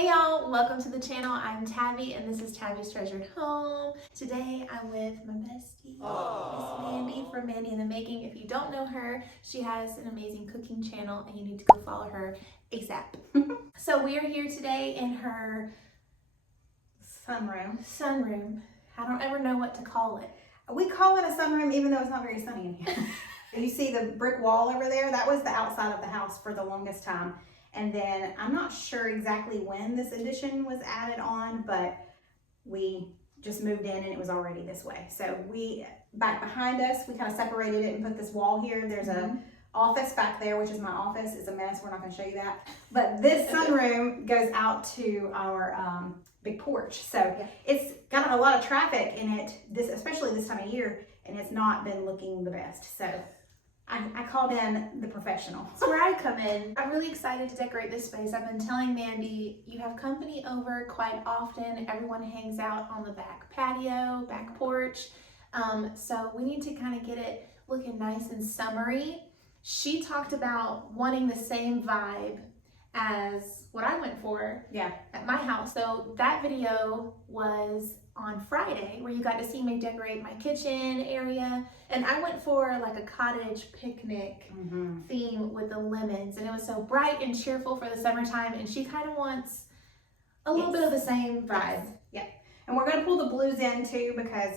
Hey y'all, welcome to the channel. I'm Tabby and this is Tabby's Treasured Home. Today I'm with my bestie, Miss Mandy from Mandy in the Making. If you don't know her, she has an amazing cooking channel and you need to go follow her ASAP. So we are here today in her sunroom. I don't ever know what to call it. We call it a sunroom even though it's not very sunny in here. You see the brick wall over there? That was the outside of the house for the longest time. And then I'm not sure exactly when this addition was added on, but we just moved in and it was already this way. So back behind us, we kind of separated it and put this wall here. There's a office back there, which is my office. It's a mess. We're not going to show you that. But this sunroom goes out to our big porch. So it's got a lot of traffic in it, especially this time of year, and it's not been looking the best. So I called in the professional. That's where I come in. I'm really excited to decorate this space. I've been telling Mandy, you have company over quite often. Everyone hangs out on the back patio, back porch. So we need to kind of get it looking nice and summery. She talked about wanting the same vibe as what I went for at my house. So that video was on Friday where you got to see me decorate my kitchen area, and I went for like a cottage picnic theme with the lemons, and it was so bright and cheerful for the summertime, and she kind of wants a little bit of the same vibe. And we're going to pull the blues in too because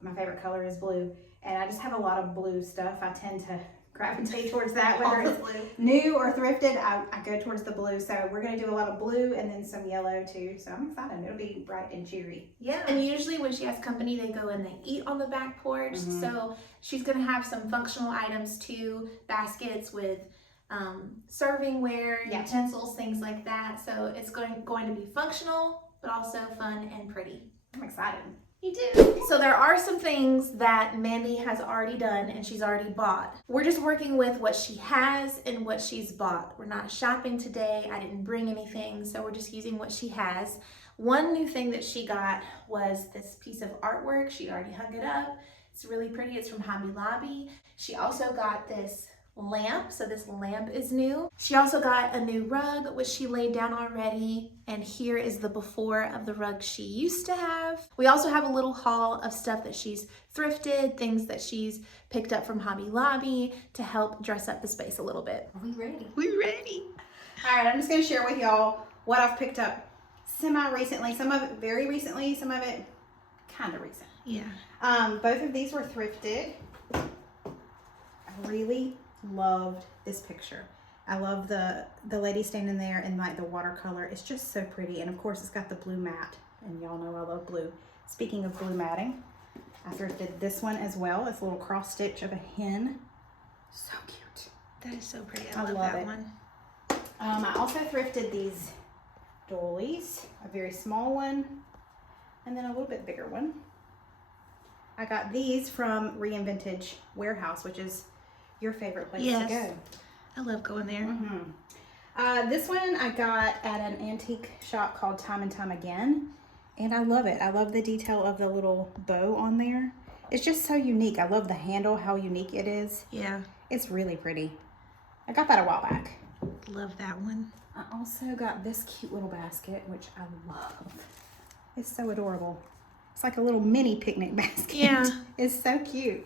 my favorite color is blue, and I just have a lot of blue stuff. I tend to gravitate towards that, whether it's new or thrifted. I go towards the blue. So we're going to do a lot of blue and then some yellow too. So I'm excited. It'll be bright and cheery. Yeah, and usually when she has company, they go and they eat on the back porch. So she's going to have some functional items too, baskets with servingware, utensils, things like that. So it's going to be functional, but also fun and pretty. I'm excited. You do. So there are some things that Mandy has already done and she's already bought. We're just working with what she has and what she's bought. We're not shopping today. I didn't bring anything, so we're just using what she has. One new thing that she got was this piece of artwork. She already hung it up. It's really pretty. It's from Hobby Lobby. She also got this lamp, so this lamp is new. She also got a new rug, which she laid down already, and here is the before of the rug she used to have. We also have a little haul of stuff that she's thrifted, things that she's picked up from Hobby Lobby to help dress up the space a little bit. Are we ready? We're ready. All right, I'm just going to share with y'all what I've picked up semi-recently, some of it very recently, some of it kind of recent. Yeah. Both of these were thrifted. I really loved this picture. I love the lady standing there in like the watercolor. It's just so pretty, and of course it's got the blue mat, and y'all know I love blue. Speaking of blue matting, I thrifted this one as well. It's a little cross stitch of a hen. So cute. That is so pretty. I love that one. I also thrifted these dollies, a very small one and then a little bit bigger one. I got these from Reinvintage Warehouse, which is your favorite place to go. I love going there. This one I got at an antique shop called Time and Time Again, and I love it. I love the detail of the little bow on there. It's just so unique. I love the handle, how unique it is. Yeah. It's really pretty. I got that a while back. Love that one. I also got this cute little basket, which I love. It's so adorable. It's like a little mini picnic basket. Yeah. It's so cute.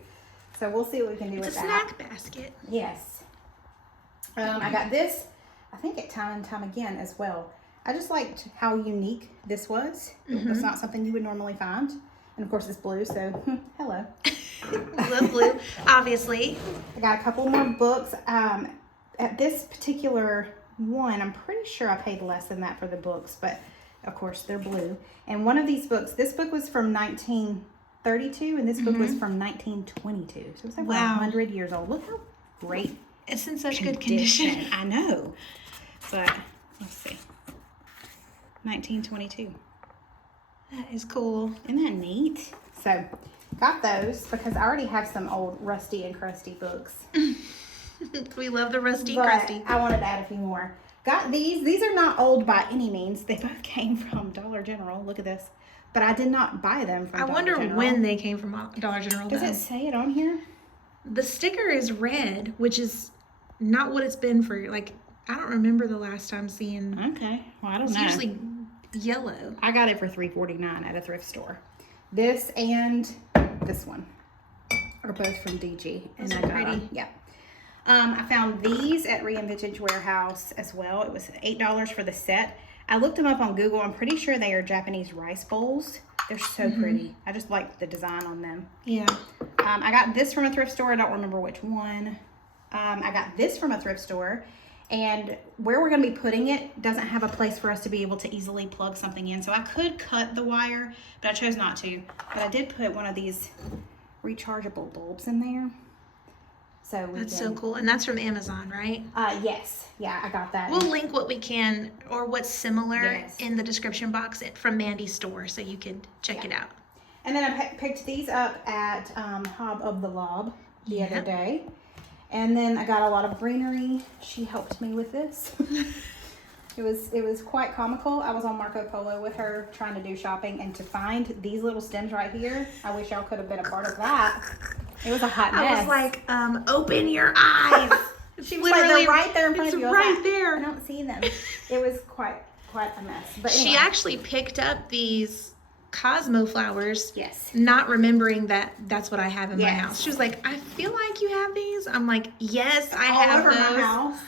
So we'll see what we can do with that. It's a snack basket. Yes. I got this, I think at Time and Time Again as well. I just liked how unique this was. It's not something you would normally find. And of course it's blue, so hello. I love blue, obviously. I got a couple more books. At this particular one, I'm pretty sure I paid less than that for the books, but of course they're blue. And one of these books, this book was from 1932 and this book was from 1922. So it's like 100 years old. Look how great it's in such good condition. I know. But let's see. 1922. That is cool. Isn't that neat? So got those because I already have some old rusty and crusty books. We love the rusty crusty. I wanted to add a few more. Got these. These are not old by any means. They both came from Dollar General. Look at this. But I did not buy them from Dollar General. I wonder when they came from Dollar General. Does it say it on here? The sticker is red, which is not what it's been for. Like, I don't remember the last time seeing. Okay. Well, I don't know. It's usually yellow. I got it for $3.49 at a thrift store. This and this one are both from DG. Those and are I got pretty. them. Yeah. I found these at Vintage Warehouse as well. It was $8 for the set. I looked them up on Google. I'm pretty sure they are Japanese rice bowls. They're so pretty. I just like the design on them. Yeah. I got this from a thrift store. I don't remember which one. I got this from a thrift store. And where we're going to be putting it doesn't have a place for us to be able to easily plug something in. So I could cut the wire, but I chose not to. But I did put one of these rechargeable bulbs in there. So That's so cool. And that's from Amazon, right? Yes. Yeah, I got that. We'll link what we can or what's similar Yes. in the description box from Mandy's store so you can check it out. And then I picked these up at Hob of the Lob the other day. And then I got a lot of greenery. She helped me with this. It was quite comical. I was on Marco Polo with her trying to do shopping, and to find these little stems right here, I wish y'all could have been a part of that. It was a hot mess. I was like, open your eyes. She was like, they're right there in front it's of you. right there. I don't see them. It was quite a mess. But anyway. She actually picked up these Cosmo flowers. Yes. Not remembering that that's what I have in my Yes. house. She was like, I feel like you have these. I'm like, yes, I all have over those. my house.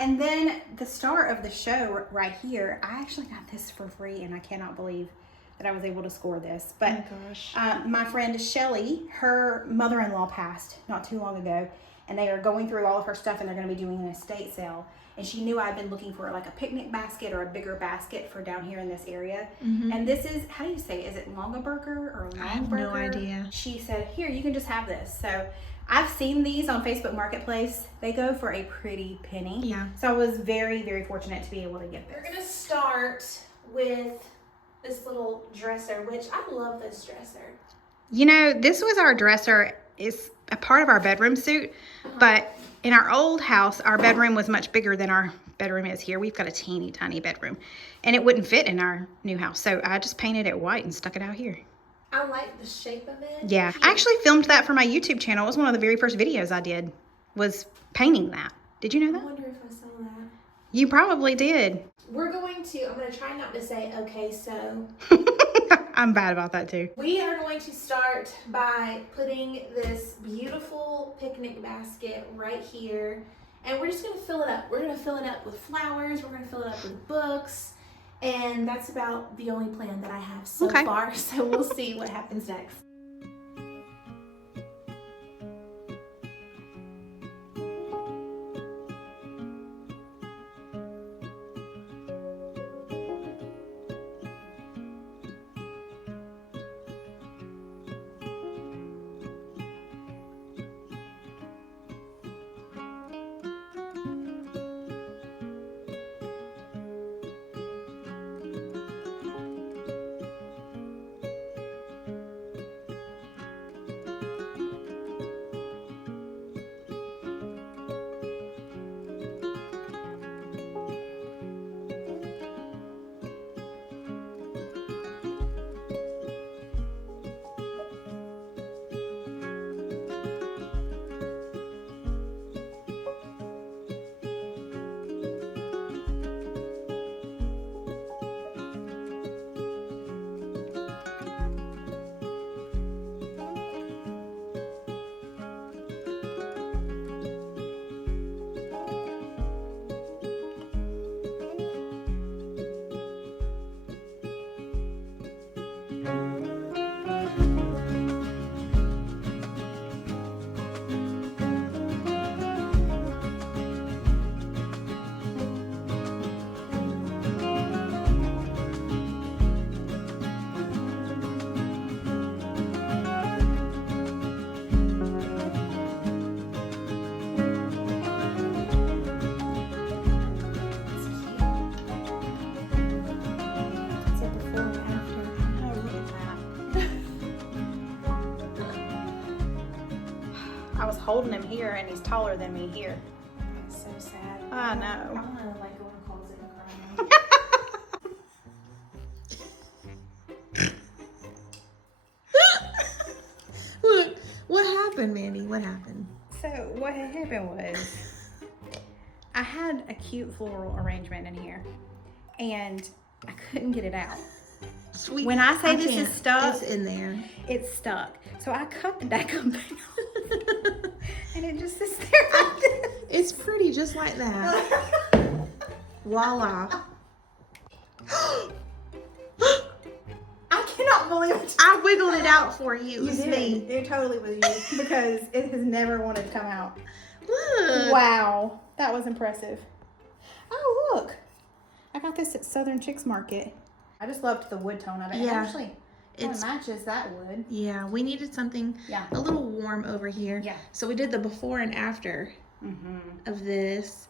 And then the star of the show right here, I actually got this for free, and I cannot believe that I was able to score this. But oh my gosh. My friend Shelly, her mother-in-law passed not too long ago, and they are going through all of her stuff, and they're going to be doing an estate sale. And she knew I'd been looking for like a picnic basket or a bigger basket for down here in this area. And this is, how do you say, is it Longaberger or Longberger? I have no idea. She said, here, you can just have this. So I've seen these on Facebook Marketplace. They go for a pretty penny. Yeah. So I was very, very fortunate to be able to get this. We're going to start with this little dresser, which I love this dresser. You know, this was our dresser. It's a part of our bedroom suite, but in our old house, our bedroom was much bigger than our bedroom is here. We've got a teeny tiny bedroom, and it wouldn't fit in our new house. So I just painted it white and stuck it out here. I like the shape of it. Yeah, I actually filmed that for my YouTube channel. It was one of the very first videos I did, was painting that. Did you know I that? wonder if I saw that. You probably did. I'm going to try not to say, okay, so. I'm bad about that too. We are going to start by putting this beautiful picnic basket right here. And we're just going to fill it up. We're going to fill it up with flowers. We're going to fill it up with books. And that's about the only plan that I have so far. So we'll see what happens next. I was holding him here, and he's taller than me here. That's so sad. I know. I'm gonna like go in the closet and cry. Look, what happened, Mandy? What happened? So what had happened was I had a cute floral arrangement in here, and I couldn't get it out. Sweet. When I say this can't. is stuck, It's in there. it's stuck. So I cut the daggum thing and it just sits there like this. It's pretty just like that. Voila. I cannot believe it. I wiggled it out for you. It was You me. did. It totally was you because it has never wanted to come out. Look. Wow, that was impressive. Oh, look. I got this at Southern Chicks Market. I just loved the wood tone of it. It Yeah. actually kind of matches that wood. Yeah, we needed something Yeah. a little warm over here. Yeah. So we did the before and after of this,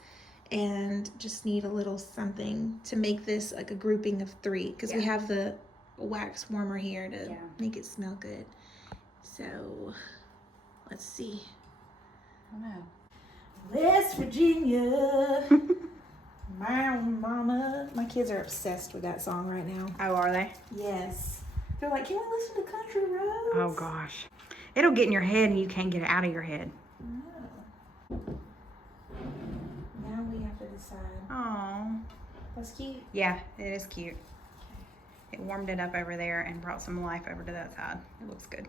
and just need a little something to make this like a grouping of 3 because we have the wax warmer here to make it smell good. So let's see. I don't know. West Virginia. My mama. My kids are obsessed with that song right now. Oh, are they? Yes. They're like, can we listen to Country Roads? Oh, gosh. It'll get in your head and you can't get it out of your head. No. Now we have to decide. Oh. That's cute. Yeah, it is cute. It warmed it up over there and brought some life over to that side. It looks good.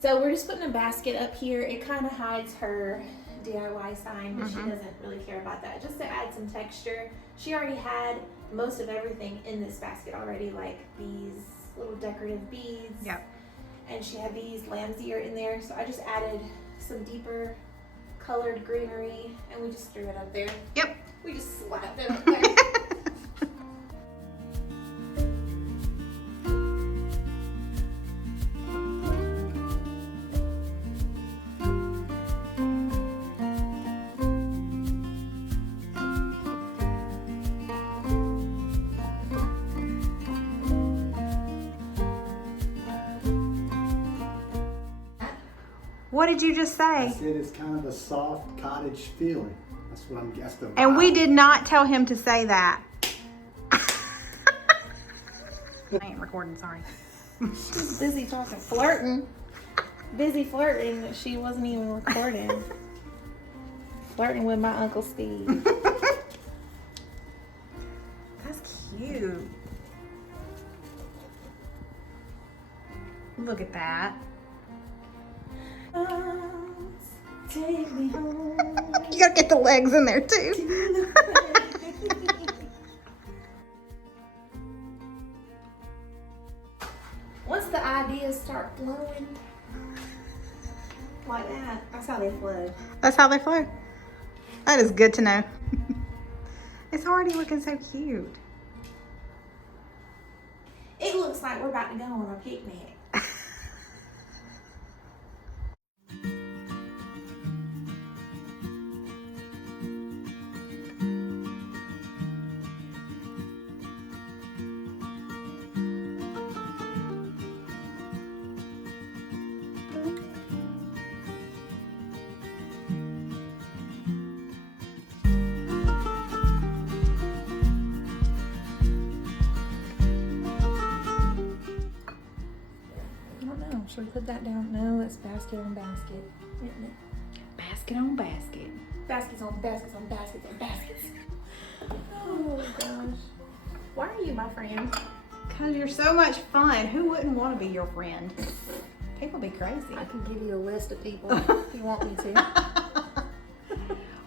So we're just putting a basket up here. It kind of hides her DIY sign, but she doesn't really care about that. Just to add some texture. She already had most of everything in this basket already, like these little decorative beads. Yep. And she had these lamb's ear in there. So I just added some deeper colored greenery and we just threw it up there. Yep. We just slapped it up there. What did you just I say? said it's kind of a soft cottage feeling. That's what I'm guessing. And we did not tell him to say that. I ain't recording, sorry. She's busy talking, flirting. Busy flirting that she wasn't even recording. Flirting with my Uncle Steve. That's cute. Look at that. Take me home. You gotta get the legs in there too. Once the ideas start flowing like that, that's how they flow. That's how they flow. That is good to know. It's already looking so cute. It looks like we're about to go on a picnic. Should we put that down? No, it's basket on basket, isn't it? Basket on basket. Baskets on baskets on baskets on baskets. Oh gosh. Why are you my friend? Because you're so much fun. Who wouldn't want to be your friend? People be crazy. I can give you a list of people if you want me to.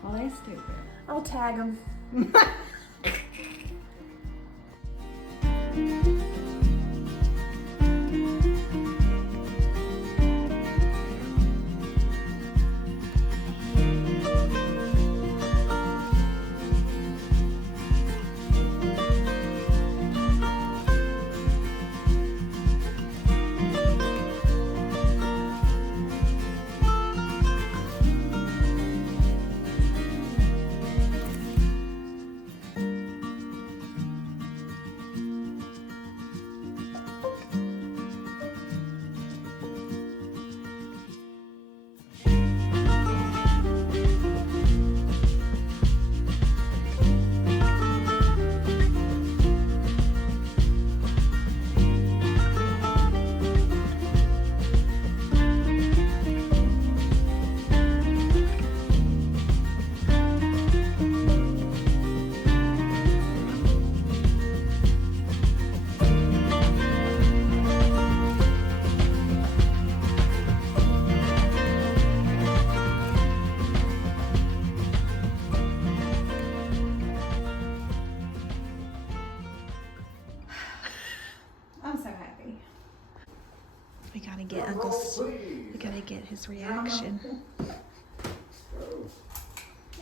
Well, they stupid. I'll tag them. Tabby. We gotta get we gotta get his reaction. There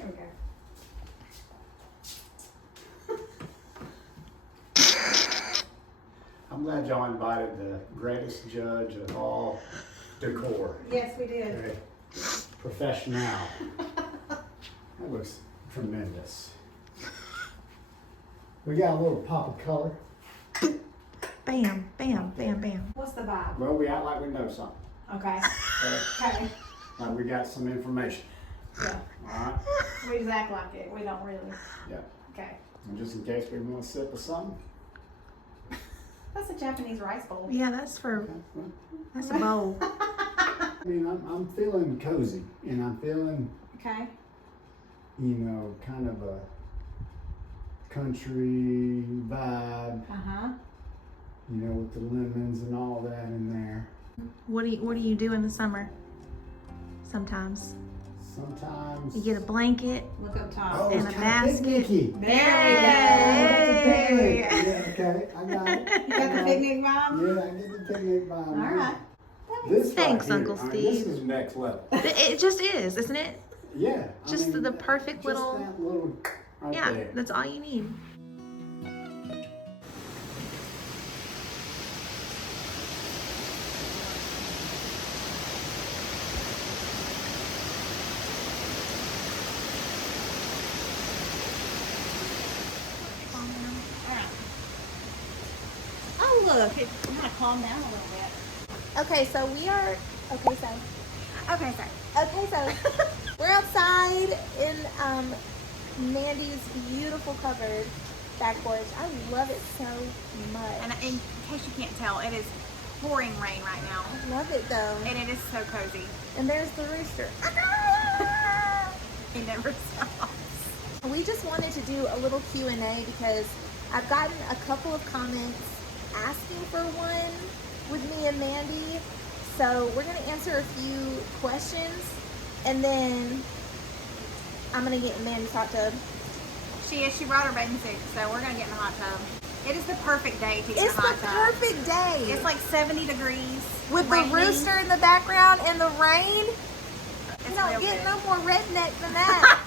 we go. I'm glad y'all invited the greatest judge of all decor. Yes, we did. Okay. Professional. That looks tremendous. We got a little pop of color. Bam, bam, bam, bam. What's the vibe? Well, we act like we know something. Okay. Okay? Okay. Like we got some information. Yeah. Alright? We just act like it. We don't really. Yeah. Okay. And just in case we want a sip of something. That's a Japanese rice bowl. Yeah, that's Okay, well, a bowl. I mean, I'm feeling cozy, and I'm feeling, Okay. you know, kind of a country vibe, Uh-huh. you know, with the lemons and all that in there. What do you do in the summer? Sometimes Sometimes. you get a blanket. Look up top. Oh, and it's a kind of basket. picnicky. There Hey. Yeah, okay, I got it. we go. You got the picnic vibe? Yeah, I get the picnic vibe. All right. This Thanks, right here, Uncle I mean, this Steve. is next level. It just is, isn't it? Yeah. I Just mean, the perfect just little- that little right Yeah, there. that's all you need. Oh, look. I'm going to calm down a little bit. Okay, so we are. Okay, so we're outside in Mandy's beautiful covered back porch. I love it so much. And in case you can't tell, it is pouring rain right now, I love it though. and it is so cozy. And there's the rooster. It never stops. We just wanted to do a little Q&A because I've gotten a couple of comments asking for one with me and Mandy. So we're going to answer a few questions and then I'm going to get in Mandy's hot tub. She brought her bathing suit, so we're gonna get in the hot tub. It is the perfect day to get It's in the the hot tub. perfect day. It's like 70 degrees. with raining. the rooster in the background and the rain. It's You don't real get good. no more redneck than that.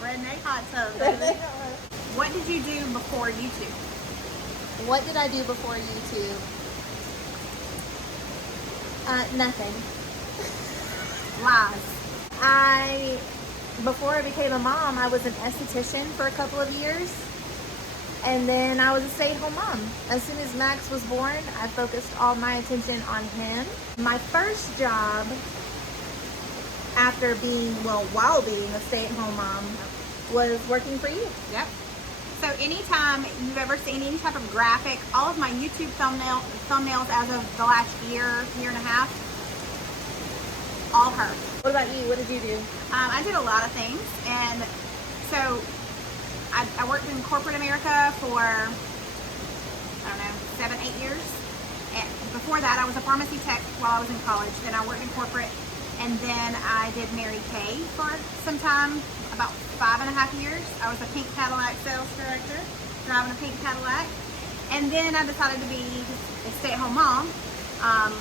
Redneck hot tub, baby. What did you do before YouTube? What did I do before YouTube? Nothing. Lies. Before I became a mom, I was an esthetician for a couple of years. And then I was a stay-at-home mom. As soon as Max was born, I focused all my attention on him. My first job after while being a stay-at-home mom was working for you. Yep. So anytime you've ever seen any type of graphic, all of my YouTube thumbnails as of the last year and a half, all her. What about you? What did you do? I did a lot of things, and so I worked in corporate America for, I don't know, 7-8 years. And before that, I was a pharmacy tech while I was in college. Then I worked in corporate, and then I did Mary Kay for some time, about 5.5 years. I was a pink Cadillac sales director, driving a pink Cadillac. And then I decided to be a stay-at-home mom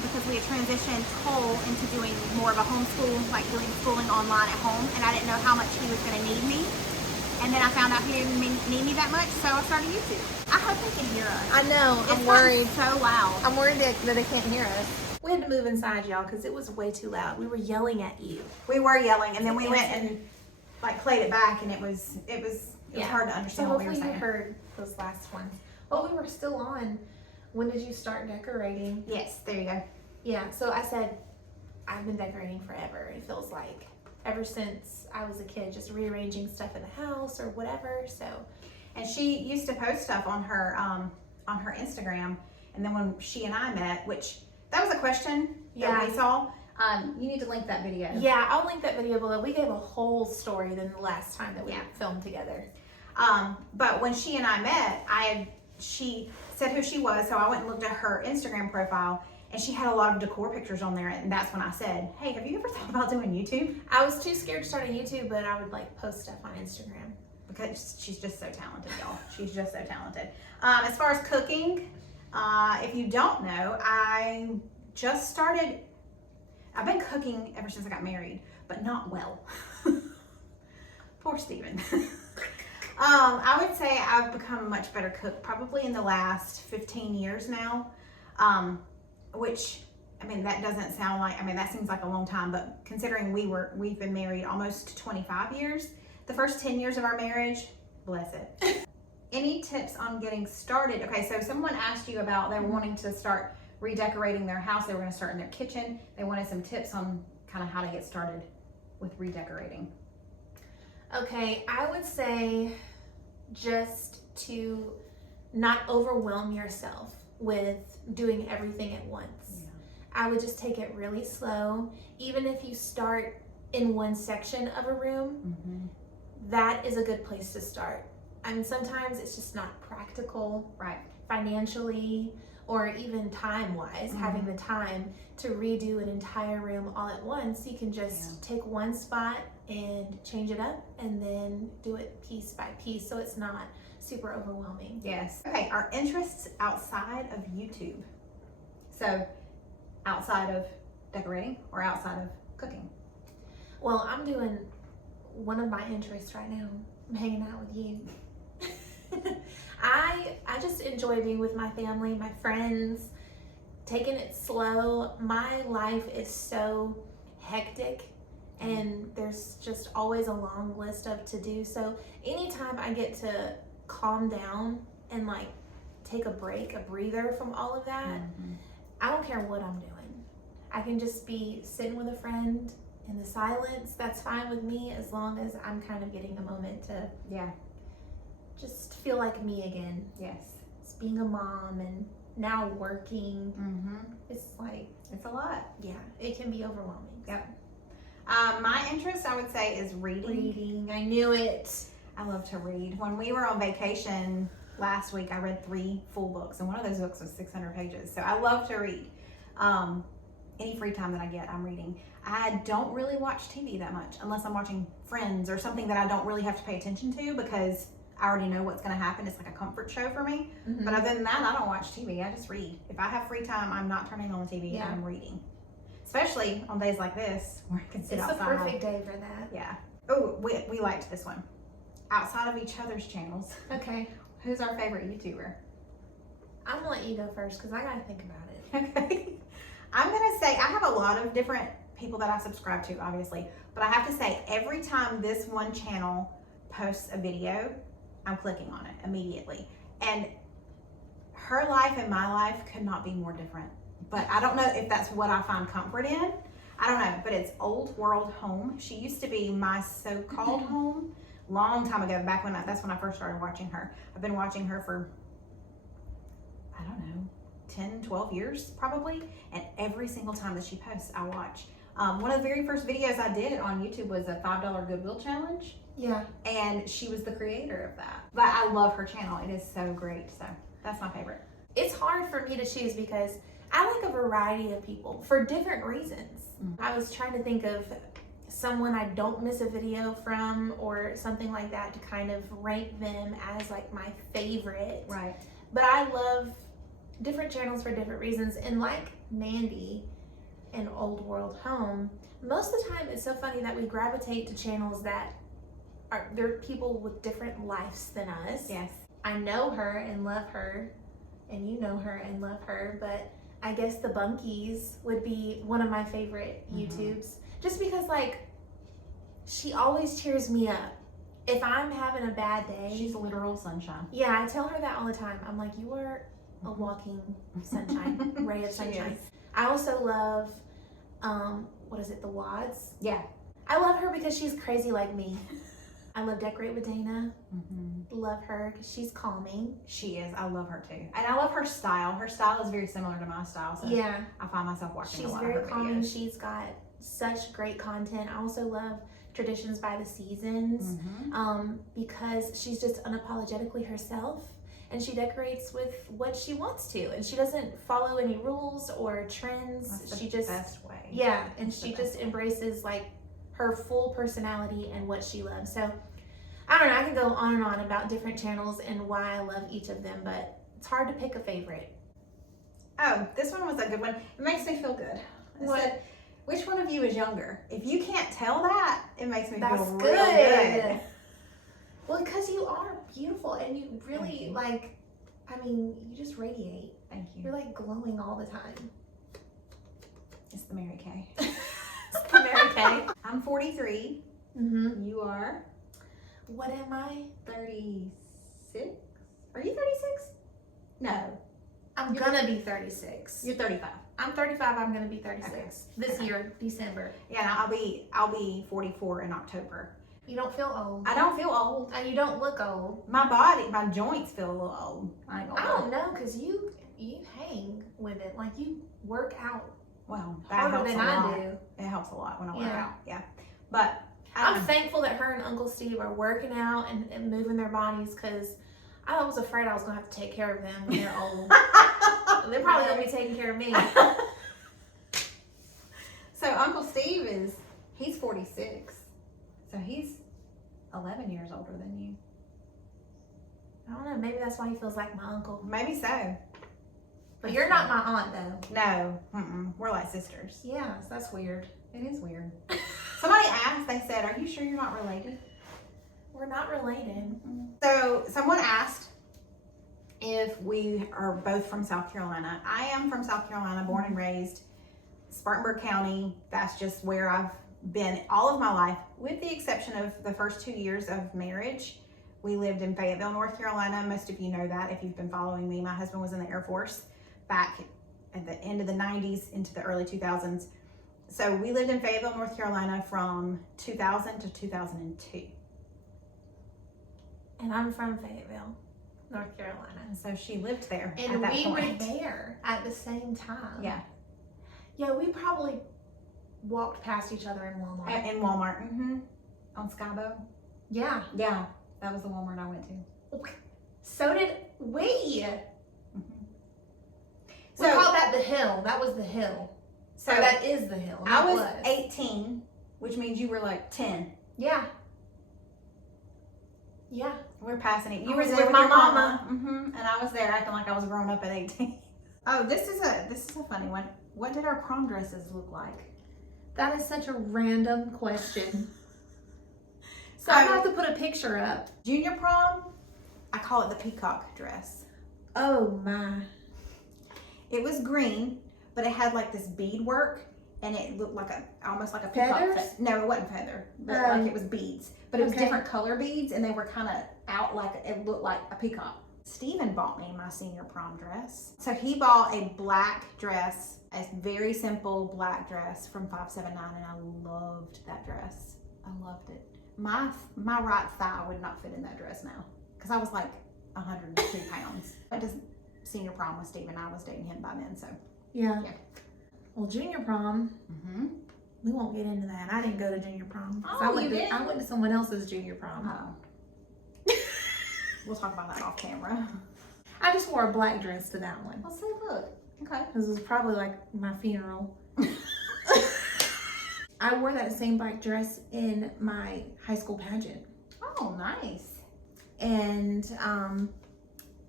because we had transitioned Cole into doing more of a homeschool, like doing schooling online at home, and I didn't know how much he was going to need me. And then I found out he didn't need me that much, so I started YouTube. I hope they can hear us. I know. I'm It's worried. so loud. I'm worried that they can't hear us. We had to move inside, y'all, because it was way too loud. We were yelling at you. We were yelling, and then we went and like played it back, and it was hard to So understand what we were hopefully you saying. heard those last ones. Oh, we were still on. When did you start decorating? Yes, there you go. Yeah, so I said, I've been decorating forever. It feels like ever since I was a kid, just rearranging stuff in the house or whatever. So And she used to post stuff on her Instagram, and then when she and I met, which that was a question that we saw. You need to link that video. yeah, I'll link that video below. We gave a whole story than the last time that we filmed together. But when she and I met, she said who she was, so I went and looked at her Instagram profile, and she had a lot of decor pictures on there, and that's when I said, hey, have you ever thought about doing YouTube? I was too scared to start on YouTube, but I would like post stuff on Instagram. Because she's just so talented, y'all. She's just so talented. As far as cooking, If you don't know, I just started, I've been cooking ever since I got married, but not well. Poor Steven. I would say I've become a much better cook probably in the last 15 years now, which, I mean, that doesn't sound like, I mean, that seems like a long time, but considering we've been married almost 25 years, the first 10 years of our marriage, bless it. Any tips on getting started? Okay, so someone asked you about, they were wanting to start redecorating their house. They were going to start in their kitchen. They wanted some tips on kind of how to get started with redecorating. Okay, I would say just to not overwhelm yourself with doing everything at once. Yeah. I would just take it really slow. Even if you start in one section of a room, that is a good place to start. I mean, sometimes it's just not practical, Right. financially, or even time-wise, having the time to redo an entire room all at once. You can just take one spot and change it up and then do it piece by piece so it's not super overwhelming. Yes. Okay, our interests outside of YouTube. So, outside of decorating or outside of cooking? Well, I'm doing one of my interests right now. I'm hanging out with you. I just enjoy being with my family, my friends, taking it slow. My life is so hectic and there's just always a long list of to do. So anytime I get to calm down and like take a break, a breather from all of that, I don't care what I'm doing. I can just be sitting with a friend in the silence. That's fine with me as long as I'm kind of getting a moment to just feel like me again. Yes. It's being a mom and now working. It's like, It's a lot. yeah, it can be overwhelming. Yep. My interest, I would say, is reading. Reading, I knew it. I love to read. When we were on vacation last week, I read 3 full books, and one of those books was 600 pages. So I love to read. Any free time that I get, I'm reading. I don't really watch TV that much unless I'm watching Friends or something that I don't really have to pay attention to because I already know what's going to happen. It's like a comfort show for me. But other than that, I don't watch TV. I just read. If I have free time, I'm not turning on the TV. Yeah. I'm reading. Especially on days like this where I can sit It's outside. the perfect day for that. Yeah. Oh, we liked this one. Outside of each other's channels, Okay, who's our favorite YouTuber? I'm gonna let you go first because I gotta think about it. Okay. I'm gonna say I have a lot of different people that I subscribe to, obviously, but I have to say every time this one channel posts a video, I'm clicking on it immediately. And her life and my life could not be more different. But I don't know if that's what I find comfort in. I don't know, but it's Old World Home. She used to be my so-called home long time ago, back when that's when I first started watching her. I've been watching her for, I don't know, 10, 12 years probably. And every single time that she posts, I watch. One of the very first videos I did on YouTube was a $5 Goodwill Challenge. Yeah. And she was the creator of that. But I love her channel. It is so great. So that's my favorite. It's hard for me to choose because I like a variety of people for different reasons. I was trying to think of someone I don't miss a video from or something like that to kind of rank them as like my favorite. Right. But I love different channels for different reasons. And like Mandy and Old World Home, most of the time it's so funny that we gravitate to channels that are, they're people with different lives than us. Yes. I know her and love her, and you know her and love her, but I guess the Bunkies would be one of my favorite YouTubes. Just because, like, she always cheers me up. If I'm having a bad day. She's literal sunshine. Yeah, I tell her that all the time. I'm like, you are a walking sunshine, ray of sunshine. I also love, what is it, the Wads? Yeah. I love her because she's crazy like me. I love Decorate with Dana. Love her because she's calming. She is. I love her too. And I love her style. Her style is very similar to my style. So Yeah. I find myself watching She's a lot very of her calming. videos. She's got such great content. I also love Traditions by the Seasons because she's just unapologetically herself and she decorates with what she wants to and she doesn't follow any rules or trends. That's She the just best way. yeah, and That's the she best just way. embraces like her full personality and what she loves. So I don't know, I can go on and on about different channels and why I love each of them, but it's hard to pick a favorite. Oh, this one was a good one. It makes me feel good. It What? said, which one of you is younger? If you can't tell that, it makes me That's feel good. real good. Well, because you are beautiful and you really Thank you. like, I mean, you just radiate. Thank you. You're like glowing all the time. It's the Mary Kay. It's the Mary Kay. I'm 43. Mm-hmm. You are What am I? 36? Are you 36? No. I'm gonna be 36. You're 35. I'm 35. I'm gonna be 36 Okay. this Okay. year, December. Yeah, I'll be 44 in October. You don't feel old. I don't feel old. And you don't look old. My body, my joints feel a little old. I ain't gonna I lie. don't know, cause you hang with it. Like you work out Well, that harder helps than a lot. I do. It helps a lot when I work Yeah. out. Yeah. But I'm thankful that her and Uncle Steve are working out and moving their bodies, because I was afraid I was gonna have to take care of them when they're old. They're probably gonna be taking care of me. So Uncle Steve he's 46. So he's 11 years older than you. I don't know. Maybe that's why he feels like my uncle. Maybe so. But you're not my aunt, though. No. We're like sisters. Yes, that's weird. It is weird. Somebody asked, they said, are you sure you're not related? We're not related. So someone asked if we are both from South Carolina. I am from South Carolina, born and raised, Spartanburg County. That's just where I've been all of my life, with the exception of the first 2 years of marriage. We lived in Fayetteville, North Carolina. Most of you know that if you've been following me. My husband was in the Air Force back at the end of the 90s into the early 2000s. So we lived in Fayetteville, North Carolina from 2000 to 2002. And I'm from Fayetteville, North Carolina. And so she lived there And at that we point. were there at the same time. Yeah, Yeah, we probably walked past each other in Walmart. in Walmart. On Skybo. Yeah. Yeah, that was the Walmart I went to. So did we. So We called that the hill. That was the hill. so Or that is the hill. I That was 18, which means you were like 10. Yeah. Yeah. We're passing it. You I were was there with with my your mama. and I was there acting like I was grown up at 18. Oh, this is a funny one. What did our prom dresses look like? That is such a random question. So I'm gonna have to put a picture up. junior prom, I call it the peacock dress. Oh my. It was green, but it had like this bead work, and it looked like almost like a peacock. Feathers? No, it wasn't feather, but like it was beads. But it was Okay. different color beads, and they were kind of out like it looked like a peacock. Steven bought me my senior prom dress. So he bought a black dress, a very simple black dress from 579, and I loved that dress. I loved it. My right thigh would not fit in that dress now, because I was like 102 pounds. I just senior prom with Steven. I was dating him by then, so. Yeah. Yeah. Well, junior prom, we won't get into that. I didn't go to junior prom. 'Cause Oh, I went you to, didn't? I went to someone else's junior prom. Oh. We'll talk about that off camera. I just wore a black dress to that one. Let's see, look. Okay. This was probably like my funeral. I wore that same black dress in my high school pageant. Oh, nice. And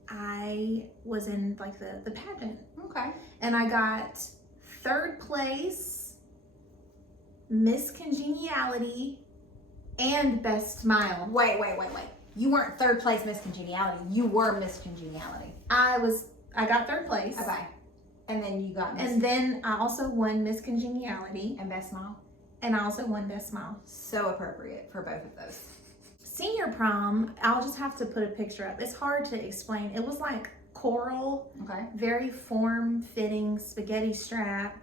I was in like the pageant. Okay. And I got 3rd place, Miss Congeniality, and Best Smile. Wait. You weren't 3rd place Miss Congeniality. You were Miss Congeniality. I got 3rd place. Okay. And then you got Miss And then I also won Miss Congeniality, and Best Smile. and I also won Best Smile. So appropriate for both of those. Senior prom, I'll just have to put a picture up. It's hard to explain. It was like coral, Okay. very form-fitting spaghetti strap,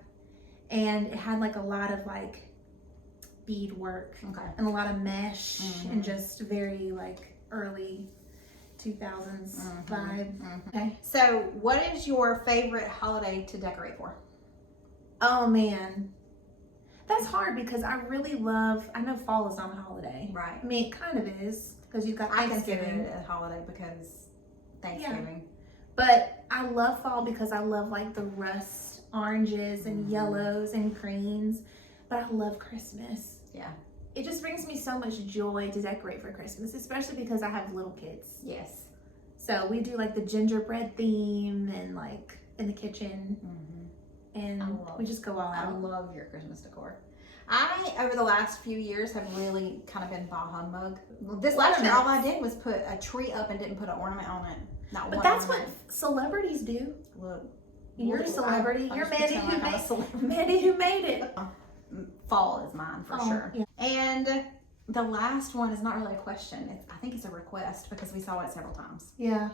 and it had like a lot of like bead work Okay. and a lot of mesh Mhm. and just very like early 2000s vibe. Okay. So, what is your favorite holiday to decorate for? Oh man, that's hard because I really love. I know fall is not a holiday. Right. I mean, it kind of is because you've got I consider Thanksgiving. it a holiday because Thanksgiving. But I love fall because I love like the rust oranges and yellows and greens. But I love Christmas. Yeah. It just brings me so much joy to decorate for Christmas, especially because I have little kids. Yes. So we do like the gingerbread theme, and like in the kitchen, and we just go all I out. love your Christmas decor. I, over the last few years, have really kind of been bah humbug. This last year, all I did was put a tree up and didn't put an ornament on it. Not But one that's ornament. what celebrities do. Look, You're a celebrity. I You're just Mandy pretend who like I'm a made celebrity. Mandy who made it. Fall is mine for Oh, sure. yeah. And the last one is not really a question. I think it's a request because we saw it several times. Yeah.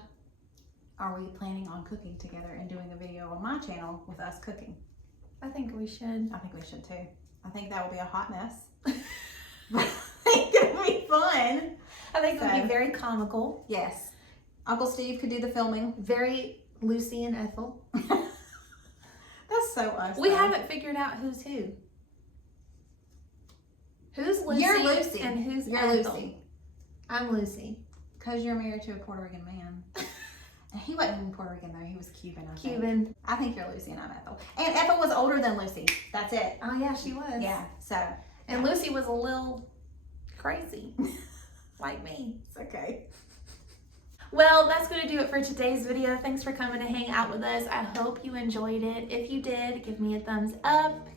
Are we planning on cooking together and doing a video on my channel with us cooking? I think we should. I think we should too. I think that would be a hot mess. But I think it would be fun. I think it would So- be very comical. Yes. Uncle Steve could do the filming. Very Lucy and Ethel. That's so us. We though. haven't figured out who's who. Who's Lucy? You're Lucy. And who's You're Ethel? Lucy. I'm Lucy. Because you're married to a Puerto Rican man. And he wasn't even Puerto Rican though. He was Cuban, I think. Cuban. I think you're Lucy and I'm Ethel. And Ethel was older than Lucy. That's it. Oh yeah, she was. Yeah. So And Lucy was a little crazy, like me. it's okay. Well, that's going to do it for today's video. Thanks for coming to hang out with us. I hope you enjoyed it. If you did, give me a thumbs up.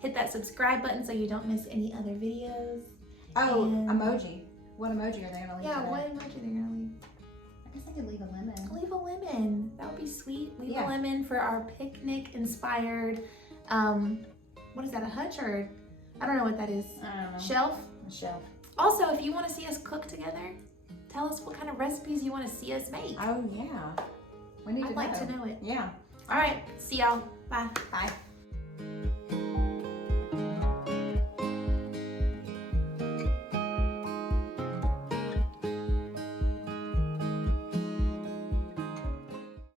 Hit that subscribe button so you don't miss any other videos. Oh, And- emoji. What emoji are they gonna leave Yeah, today? what emoji they're going to leave? I guess I could leave a lemon. Leave a lemon. That would be sweet. Leave Yeah. a lemon for our picnic inspired, what is that, a hutch or, I don't know what that is. I don't know. Shelf? A shelf. Also, if you want to see us cook together, tell us what kind of recipes you want to see us make. Oh yeah. We need I'd like to know it. Yeah. All right, see y'all. Bye. Bye.